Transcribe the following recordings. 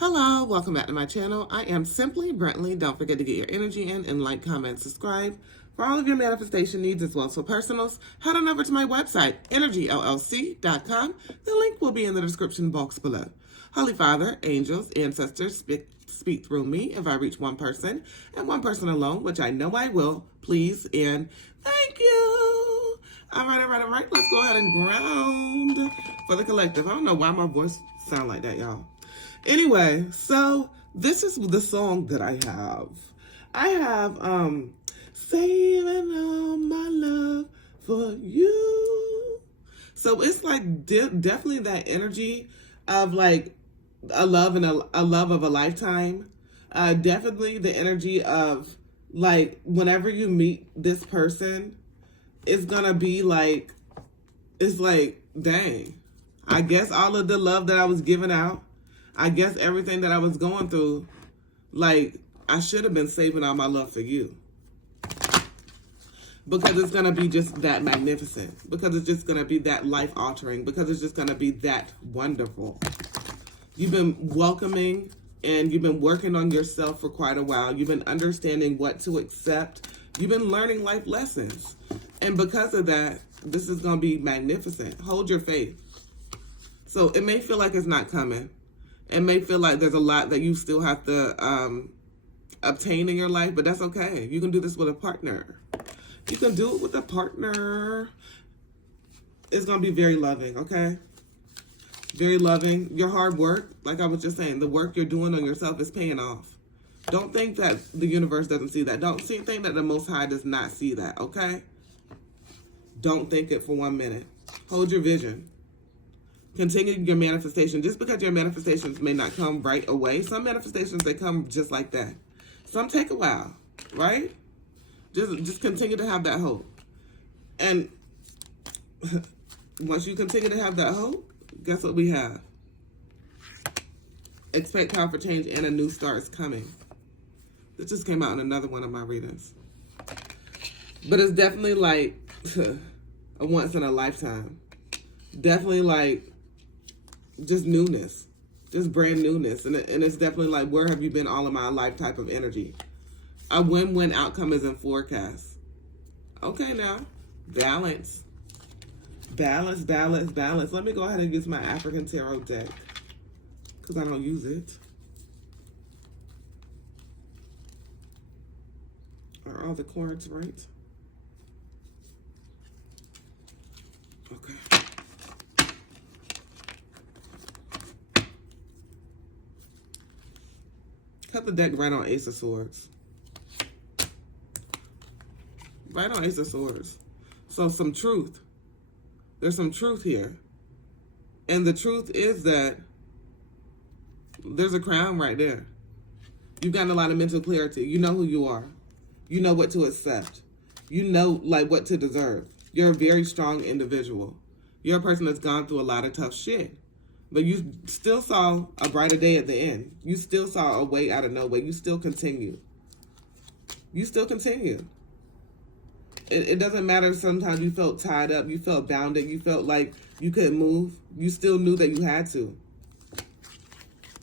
Hello, welcome back to my channel. I am Simply Brentley. Don't forget to get your energy in and like, comment, subscribe. For all of your manifestation needs as well as for personals, head on over to my website, energyllc.com. The link will be in the description box below. Holy Father, angels, ancestors, speak through me if I reach one person and one person alone, which I know I will. Please and thank you. All right. Let's go ahead and ground for the collective. I don't know why my voice sound like that, y'all. Anyway, so this is the song that I have. I have saving all my love for you. So it's like definitely that energy of like a love and a love of a lifetime. Definitely the energy of like whenever you meet this person, it's gonna be like, it's like, dang, I guess all of the love that I was giving out, I guess everything that I was going through, like, I should have been saving all my love for you. Because it's going to be just that magnificent. Because it's just going to be that life-altering. Because it's just going to be that wonderful. You've been welcoming and you've been working on yourself for quite a while. You've been understanding what to accept. You've been learning life lessons. And because of that, this is going to be magnificent. Hold your faith. So it may feel like it's not coming. It may feel like there's a lot that you still have to obtain in your life, but that's okay. You can do this with a partner. You can do it with a partner. It's going to be very loving, okay? Very loving. Your hard work, like I was just saying, the work you're doing on yourself is paying off. Don't think that the universe doesn't see that. Don't think that the Most High does not see that, okay? Don't think it for 1 minute. Hold your vision. Continue your manifestation. Just because your manifestations may not come right away, some manifestations, they come just like that. Some take a while, right? Just continue to have that hope. And once you continue to have that hope, guess what we have? Expect powerful change and a new start is coming. This just came out in another one of my readings. But it's definitely like a once in a lifetime. Definitely like just newness, just brand newness. And it's definitely like, where have you been all of my life type of energy. A win-win outcome is in forecast. Okay, now, balance. Balance. Let me go ahead and use my African Tarot deck because I don't use it. Are all the cards right? Okay. Cut the deck right on Ace of Swords. Right on Ace of Swords. So some truth. There's some truth here. And the truth is that there's a crown right there. You've gotten a lot of mental clarity. You know who you are. You know what to accept. You know like what to deserve. You're a very strong individual. You're a person that's gone through a lot of tough shit. But you still saw a brighter day at the end. You still saw a way out of no way. You still continue. You still continue. It doesn't matter. Sometimes you felt tied up. You felt bounded. You felt like you couldn't move. You still knew that you had to.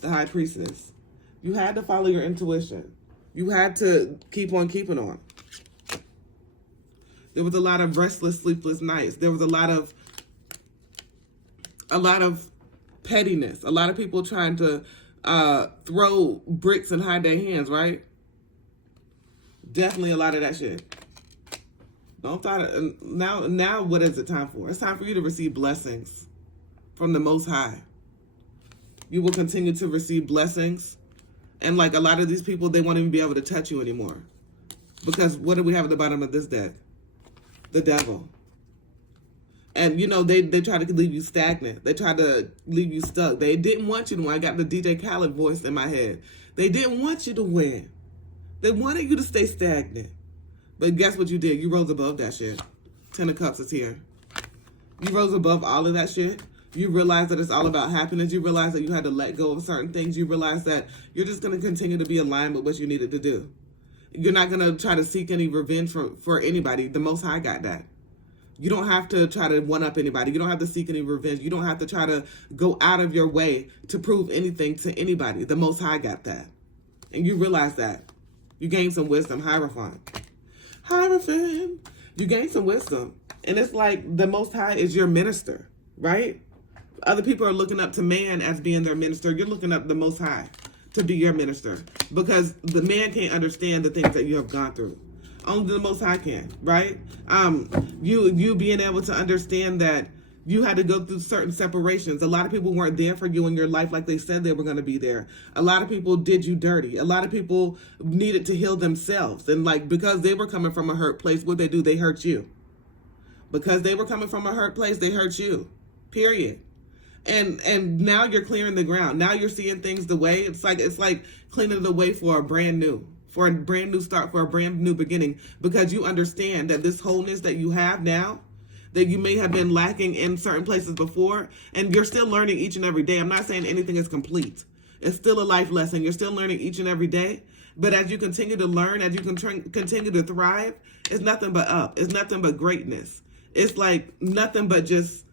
The High Priestess. You had to follow your intuition. You had to keep on keeping on. There was a lot of restless, sleepless nights. There was a lot of pettiness. A lot of people trying to throw bricks and hide their hands, right? Definitely a lot of that shit. Don't try to, now what is it time for? It's time for you to receive blessings from the Most High. You will continue to receive blessings. And like a lot of these people, they won't even be able to touch you anymore. Because what do we have at the bottom of this deck? The devil. And, you know, they try to leave you stagnant. They try to leave you stuck. They didn't want you to win. I got the DJ Khaled voice in my head. They didn't want you to win. They wanted you to stay stagnant. But guess what you did? You rose above that shit. 10 of Cups is here. You rose above all of that shit. You realize that it's all about happiness. You realize that you had to let go of certain things. You realize that you're just going to continue to be aligned with what you needed to do. You're not going to try to seek any revenge for anybody. The Most High got that. You don't have to try to one-up anybody. You don't have to seek any revenge. You don't have to try to go out of your way to prove anything to anybody. The Most High got that. And you realize that. You gain some wisdom. Hierophant. Hierophant. You gain some wisdom. And it's like the Most High is your minister, right? Other people are looking up to man as being their minister. You're looking up the Most High to be your minister, because the man can't understand the things that you have gone through. Only the Most High can, right? You being able to understand that you had to go through certain separations. A lot of people weren't there for you in your life like they said they were going to be there. A lot of people did you dirty. A lot of people needed to heal themselves. And like, because they were coming from a hurt place, what they do, they hurt you. Because they were coming from a hurt place, they hurt you. Period. And now you're clearing the ground. Now you're seeing things the way it's like cleaning the way for a brand new start, for a brand new beginning, because you understand that this wholeness that you have now, that you may have been lacking in certain places before, and you're still learning each and every day. I'm not saying anything is complete. It's still a life lesson. You're still learning each and every day. But as you continue to learn, as you continue to thrive, it's nothing but up. It's nothing but greatness. It's like nothing but just,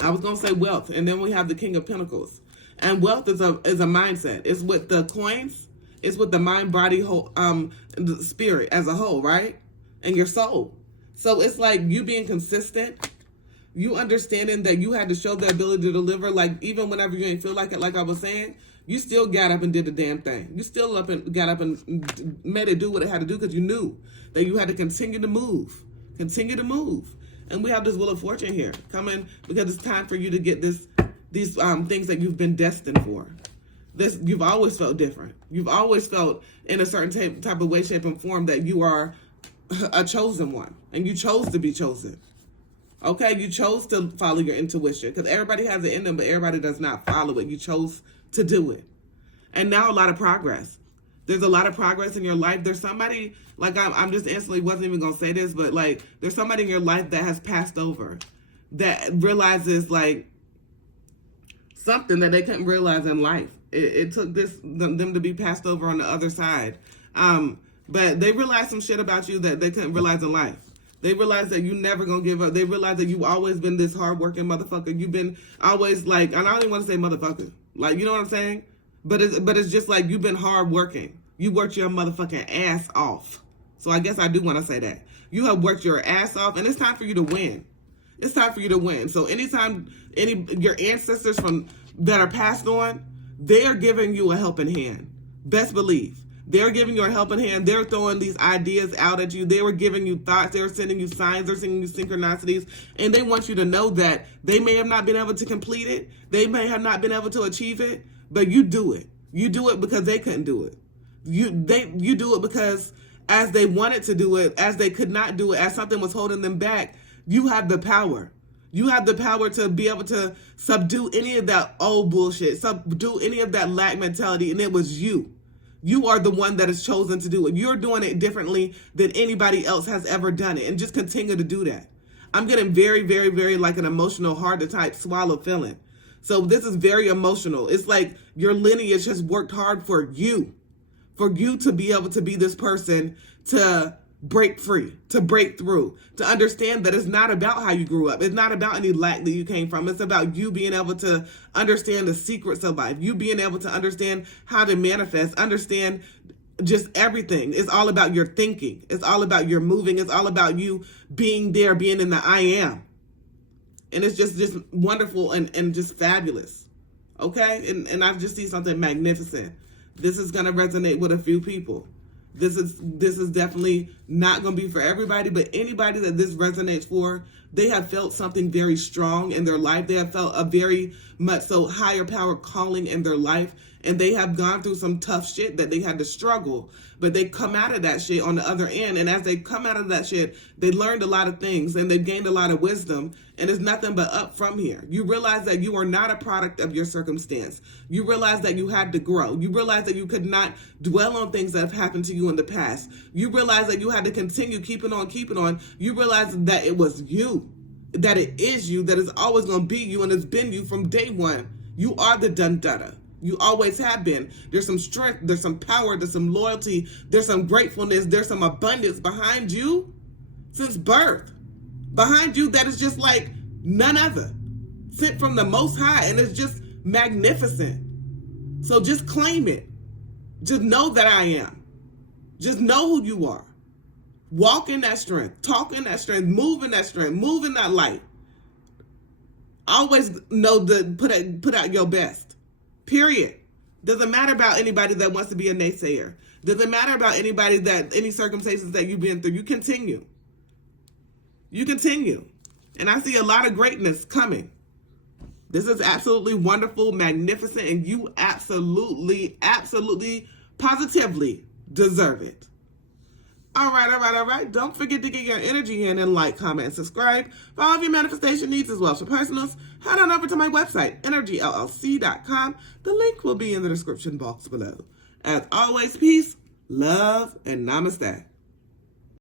I was going to say wealth. And then we have the King of Pentacles. And wealth is a mindset. It's with the coins. It's with the mind, body, whole, the spirit as a whole, right? And your soul. So it's like you being consistent. You understanding that you had to show the ability to deliver. Like even whenever you ain't feel like it, like I was saying, you still got up and did the damn thing. You still got up and made it do what it had to do, because you knew that you had to continue to move. Continue to move. And we have this Wheel of Fortune here coming, because it's time for you to get these things that you've been destined for. You've always felt different. You've always felt in a certain type of way, shape, and form that you are a chosen one, and you chose to be chosen. Okay, you chose to follow your intuition, because everybody has it in them, but everybody does not follow it. You chose to do it, and now a lot of progress. There's a lot of progress in your life. There's somebody, like I'm just instantly wasn't even gonna say this, but like there's somebody in your life that has passed over, that realizes like something that they couldn't realize in life. It took them to be passed over on the other side. But they realized some shit about you that they couldn't realize in life. They realized that you never gonna give up. They realized that you've always been this hardworking motherfucker. You've been always like, and I don't even want to say motherfucker. Like, you know what I'm saying? But it's just like you've been hardworking. You worked your motherfucking ass off. So I guess I do want to say that. You have worked your ass off, and it's time for you to win. It's time for you to win. So anytime your ancestors that are passed on, they're giving you a helping hand. Best believe. They're giving you a helping hand. They're throwing these ideas out at you. They were giving you thoughts. They were sending you signs. They're sending you synchronicities. And they want you to know that they may have not been able to complete it. They may have not been able to achieve it. But you do it. You do it because they couldn't do it. You do it because as they wanted to do it, as they could not do it, as something was holding them back, you have the power. You have the power to be able to subdue any of that old bullshit, subdue any of that lack mentality, and it was you. You are the one that is chosen to do it. You're doing it differently than anybody else has ever done it, and just continue to do that. I'm getting very, very, very like an emotional, hard to type swallow feeling. So this is very emotional. It's like your lineage has worked hard for you to be able to be this person, to break free, to break through, to understand that it's not about how you grew up. It's not about any lack that you came from. It's about you being able to understand the secrets of life, you being able to understand how to manifest, understand just everything. It's all about your thinking. It's all about your moving. It's all about you being there, being in the I am. And it's just wonderful and just fabulous. Okay? And I just see something magnificent. This is going to resonate with a few people. This is definitely not going to be for everybody, but anybody that this resonates for, they have felt something very strong in their life. They have felt a very much so higher power calling in their life, and they have gone through some tough shit that they had to struggle, but they come out of that shit on the other end. And as they come out of that shit, they learned a lot of things and they've gained a lot of wisdom, and it's nothing but up from here. You realize that you are not a product of your circumstance. You realize that you had to grow. You realize that you could not dwell on things that have happened to you in the past. You realize that you had to continue keeping on. You realize that it was you, that it is you, that it's always going to be you, and it's been you from day one. You are the dun-dutta. You always have been. There's some strength, there's some power, there's some loyalty, there's some gratefulness, there's some abundance behind you since birth. behind you that is just like none other, sent from the Most High, and it's just magnificent. So just claim it. Just know that I am. Just know who you are. Walk in that strength. Talk in that strength. Move in that strength. Move in that light. Always know to put out your best. Period. Doesn't matter about anybody that wants to be a naysayer. Doesn't matter about anybody any circumstances that you've been through. You continue. You continue. And I see a lot of greatness coming. This is absolutely wonderful, magnificent, and you absolutely, positively deserve it. All right. Don't forget to get your energy in and like, comment, and subscribe. For all of your manifestation needs as well as for personals, head on over to my website, energyllc.com. The link will be in the description box below. As always, peace, love, and namaste.